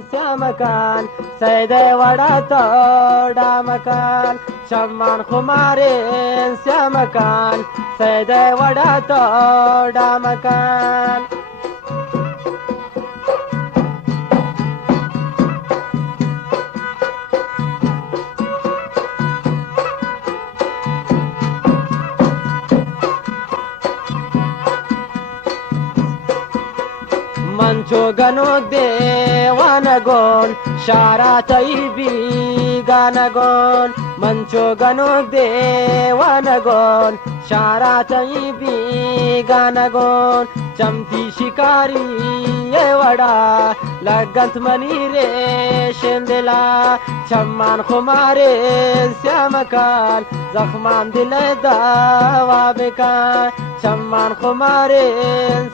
श्यामकान सैदे वड़ा तोड़ा मकान शम्मान खुमारे श्यामकान सैदे वड़ा तोड़ा मकान منچو گنوگ دیوانگون شارع طیبی گانگون منچو گنوگ دیوانگون شارع طیبی گانگون چمتی شکاری وڑا لگنت منی ریشن دلا چمان خمارے سیامکان زخمان دل دوا بکان چمان خمارے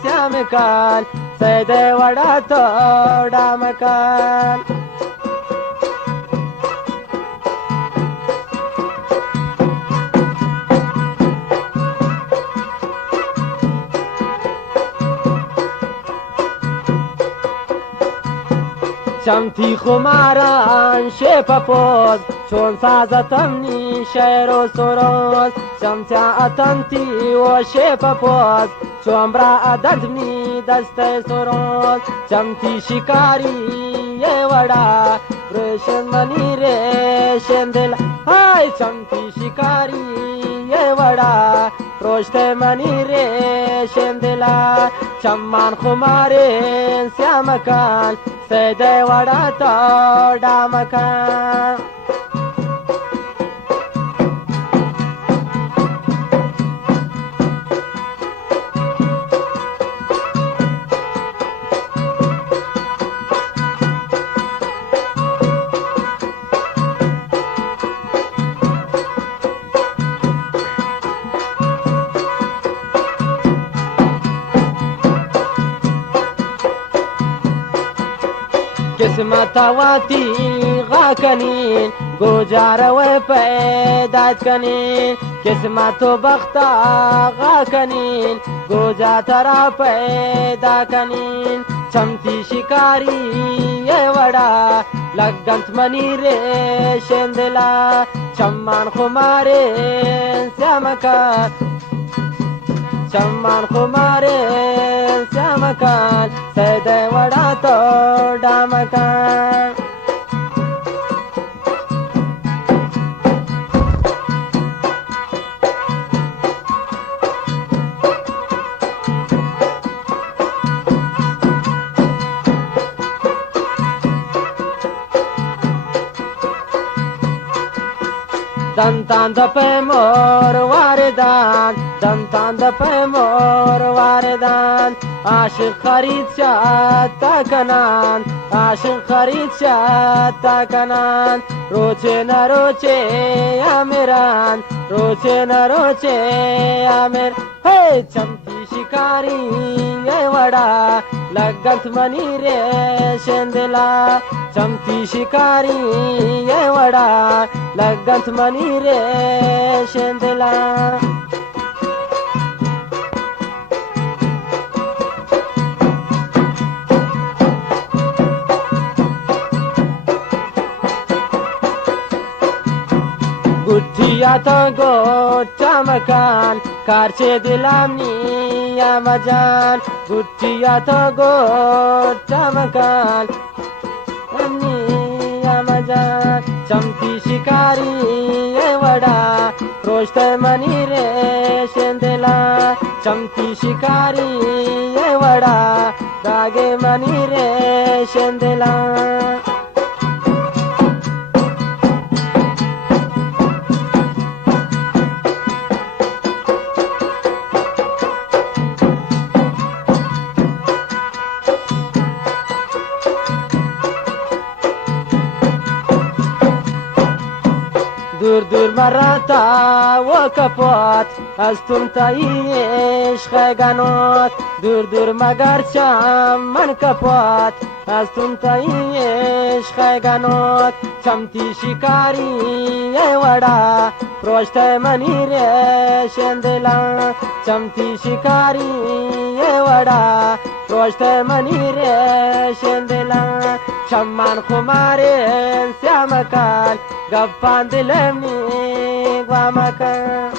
سیامکان سیدے وڑا توڑا مکان چمتی خماران شیپ پوز چون سازتمنی شعر و سروز چمتی اتنتی و شیپ پوز چون برا عددنی دست سروز چمتی شکاری وڑا ریشن منی ریشن دل های چمتی شکاری وڑا روشت منی ریشن دلا چمان خمارین سیامکان سیدے وڑا توڑا مکان قسمت واتی غاکنین گوجار و پیدات کنین قسمت و بختا غاکنین گوجا ترا پیدا کنین چمتی شکاری وڑا لگنت منی ریشن دلا چمان خمارے سیامکان چمان خمارے سیامکان سیدے وڑا توڑا مکان دنتان دپے مور واردان دنتان دپے مور واردان عاشق خرید شاتا کنان عاشق خرید شاتا کنان روچے نہ روچے امیران روچے نہ روچے امیر ہے چمتی شکاری وڑا لگنت منی ریشن دلا چمتی شکاری وڑا لگنت منی ریشن دلا گٹھیا تو گوچا مکان کارچے دلامنی یا مجان گٹھیا تو گوچا مکان یا مجان چمتی شکاری وڑا روشت منی ریشن دلا چمتی شکاری وڑا داگے منی ریشن دلا دور دور مراتا و کپات از تم تایی عشق گنات دور دور مگر چم من کپات از تم تایی عشق گنات چمتی شکاری وڑا پروشت منی ریشن دلا چمتی شکاری وڑا پروشت منی ریشن دلا شمان خمارين سيامكان قفان دلمني قوامكان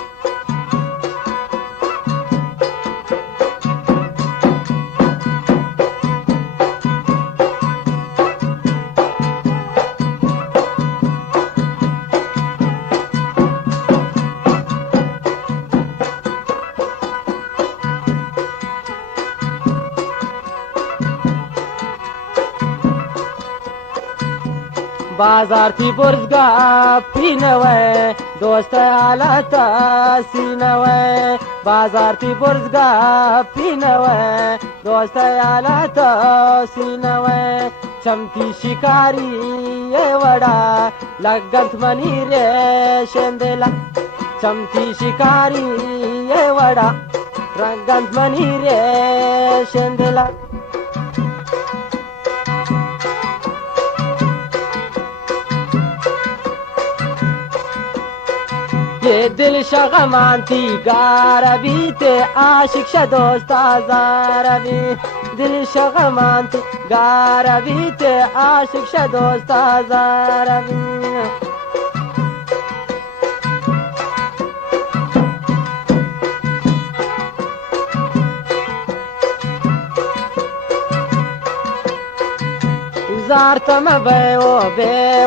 بازار تی برزگاه پینوه دوست حالتا سینوه بازار تی برزگاه پینوه دوست حالتا سینوه چمتی شکاری وڑا لگنت منی ری شندلا چمتی شکاری وڑا لگنت منی ری شندلا ये दिल शगमानती गारबी ते आशिक शदोस्त आजारबी दिल शगमानती गारबी ते आशिक शदोस्त आजारबी زارتم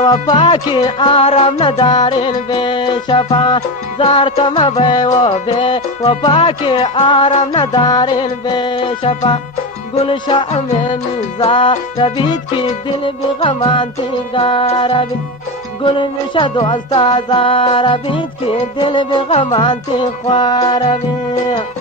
وفا کی آرام ندارین بے شفا زارتم وفا کی آرام ندارین بے شفا گلشا میں زاربیت کی دل بھی غمانتی گاربیت گلشا دوستا زاربیت کی دل بھی غمانتی خواربیت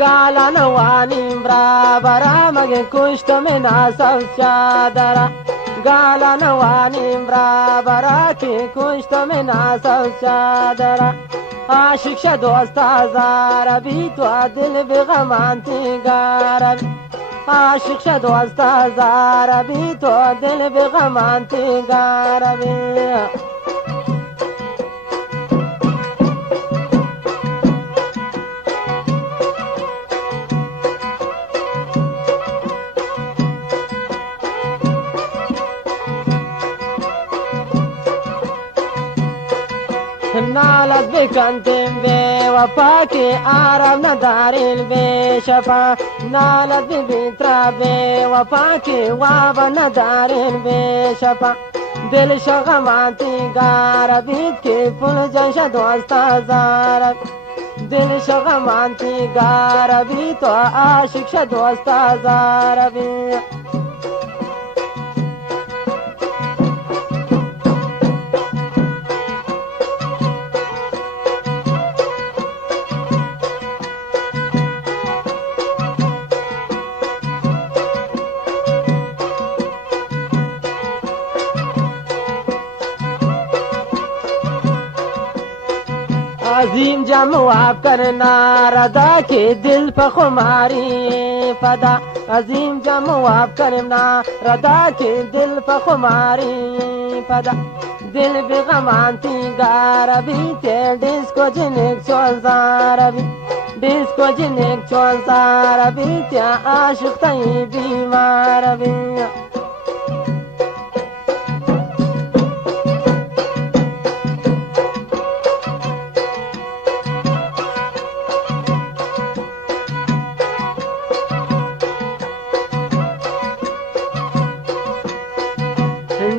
गाला नवानी ब्राबरा मगे कुष्ट में नासव चादरा गाला नवानी ब्राबरा के कुष्ट में नासव चादरा आशिक शदोस्ता जारा भी तो दिल बेगमानती गारा आशिक शदोस्ता जारा भी तो दिल बेगमानती गारा نالت بكنتم بوفا کی آرام ندارین بے شفا نالت ببترا بوفا کی وابا ندارین بے شفا دل شغمانتی گاربیت کی پل جنش دوستا زارب دل شغمانتی گاربیت و عاشق شدوستا زاربی عظیم جمع کرنا ردا کے دل پہ خماری فدا عظیم جمع کرنا ردا کے دل پہ خماری فدا دل بھی غمانتی گاربی تے ڈسکو جنک چول زاربی ڈسکو جنک چول زاربی تے عاشق تی بیمار بھی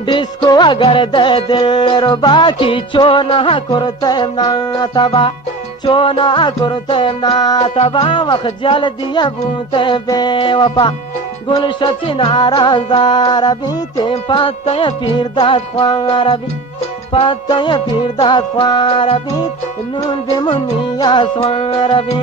डिस्को अगर दे दिल रुबा की चोना कुरतेम ना तबा चोना कुरतेम ना तबा वख जल दिया बूते बेवफा गुलशती नाराज दारबी ते पत्ते पीर दाद ख्वारबी पत्ते पीर दाद ख्वारबी नूल बिमुनिया स्वारबी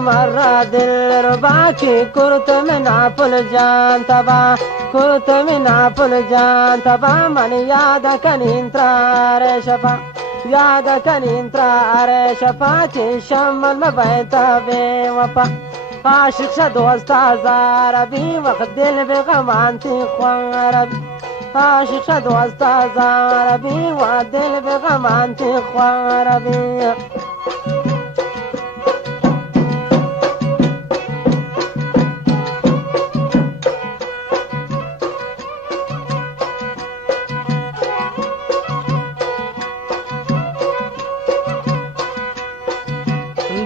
مرة دل ربا کی کرت میں ناپل جان تبا کرت میں ناپل جان تبا من یاد کنین ترار شفا یاد کنین ترار شفا چی شمل مبیتا بے وفا عاشق شد وستا زاربی وقت دل بغمانتی خواربی عاشق شد وستا زاربی وقت دل بغمانتی خواربی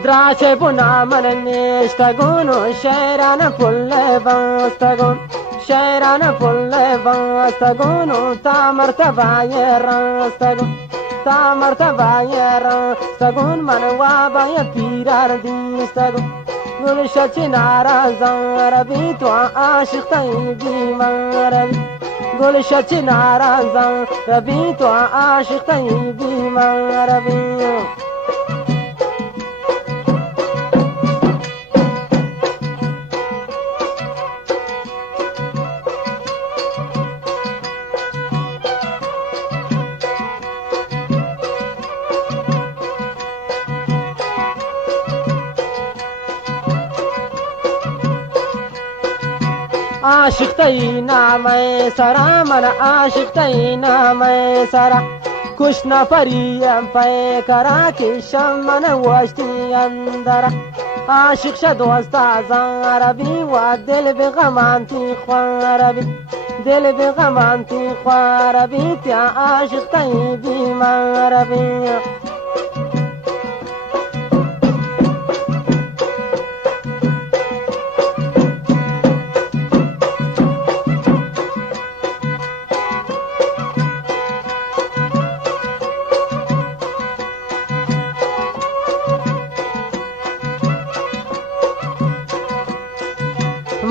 دراشه بنا من نشتگون شیران پل بستگون شیران پل بستگون تا مرتبه رستگون تا مرتبه رستگون من وابای پیرار دیستگون گلشه چنارا زاربی تو عاشق طیبی مربی گلشه چنارا زاربی تو عاشق طیبی مربی عاشق تینا میں سرا من عاشق تینا میں سرا کچھ نہ پریم پے کرا کی شمن وشتی اندرا عاشق شد وستا زاربی و دل بغمانتی خواربی دل بغمانتی خواربی تیا عاشق تیبی مربی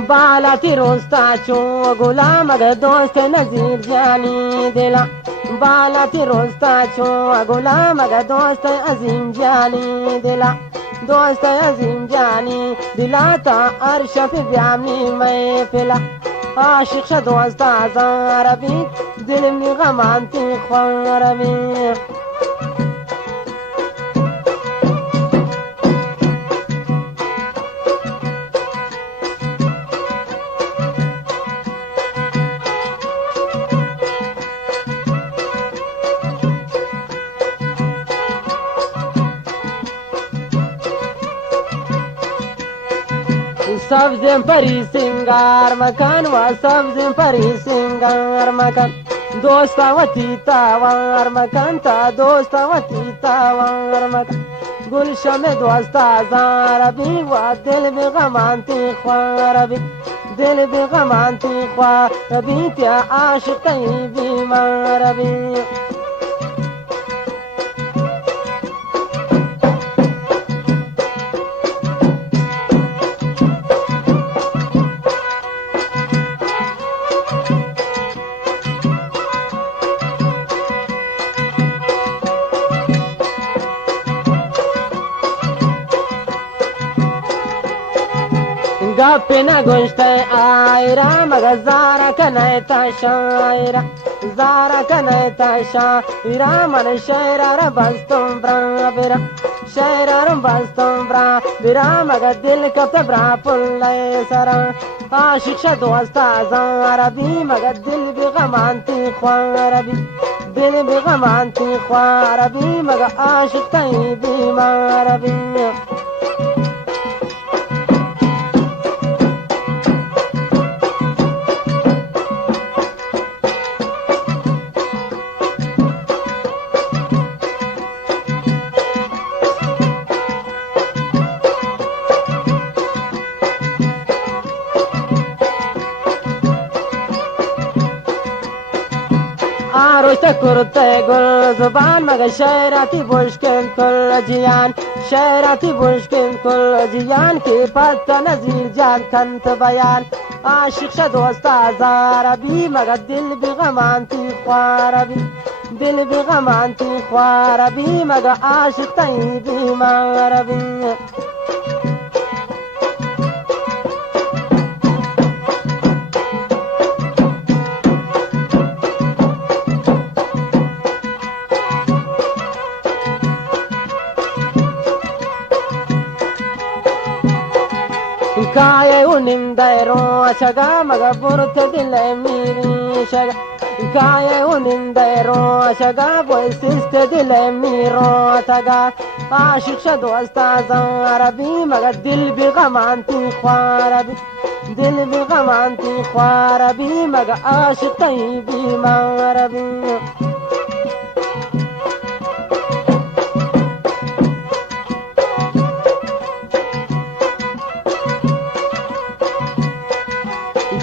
بالتی روستا چو غلام اگر دوست نظیر جانی دلا بالتی روستا چو غلام اگر دوست عظیم جانی دلا دوست عظیم جانی دلا تا ارشف بیامنی میں پلا عاشق شد وستا زاربی دل می غمانتی خواربی سبز پری سنگار مکان و سبز پری سنگار مکان دوستا و تیتا وار مکان تا دوستا و تیتا وار مکان گلشم دوستا زاربی و دل بغمانتی خواربی دل بغمانتی خواربی تیا عاشق طیبی مربی گپنا گوشته آیرا مگه زارا کنیتا شایرا زارا کنیتا شایرا من شیرا را بستم برا برا شیرا را بستم برا برا مگه دل کبت برا پلی سرا عاشق شد وستا زاربی مگه دل بغمانتی خواربی دل بغمانتی خواربی مگه عاشق طیبی مربی آروشت کرته گل زبان مگه شیراتی بشکن کل جیان شیراتی بشکن کل جیان کی پت نزیر جان کنت بیان عاشق شد وستا زاربی مگه دل بغمانتی خواربی دل بغمانتی خواربی مگه عاشق طیبی مربی unindayro shaga magaburte dile miri shaga Kaya unindayro shaga boy siste dile miro taga Ashik shado astaza arabi maga dil bi ghamanti khwarabi Dil bi ghamanti khwarabi maga ashik tayyibi marabi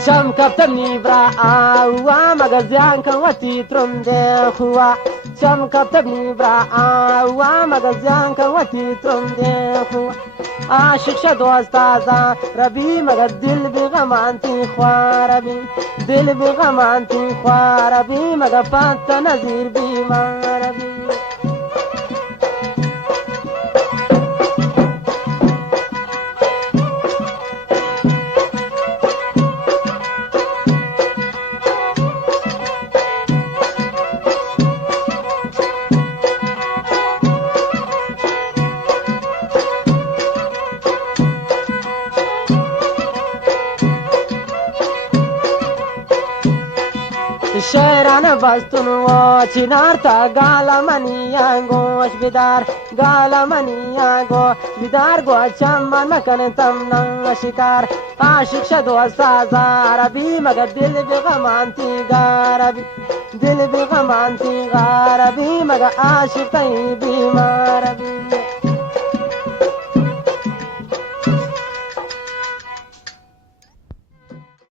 Sham kaptani bra awa magazian kan wati tronde khuwa Sham kaptani bra awa magazian kan wati tronde khuwa Ashik shado astaza rabi magad dil bi ghamanti khwarabi Dil bi ghamanti khwarabi magafat nazir bi marabi Shairana bastunu chinarta galamaniya gosh bidar galamaniya go bidar go chamman makan tamna shikar ashik shado asaza arabi maga dil bi ghamanti garabi dil bi ghamanti garabi maga ashik tayyibi marabi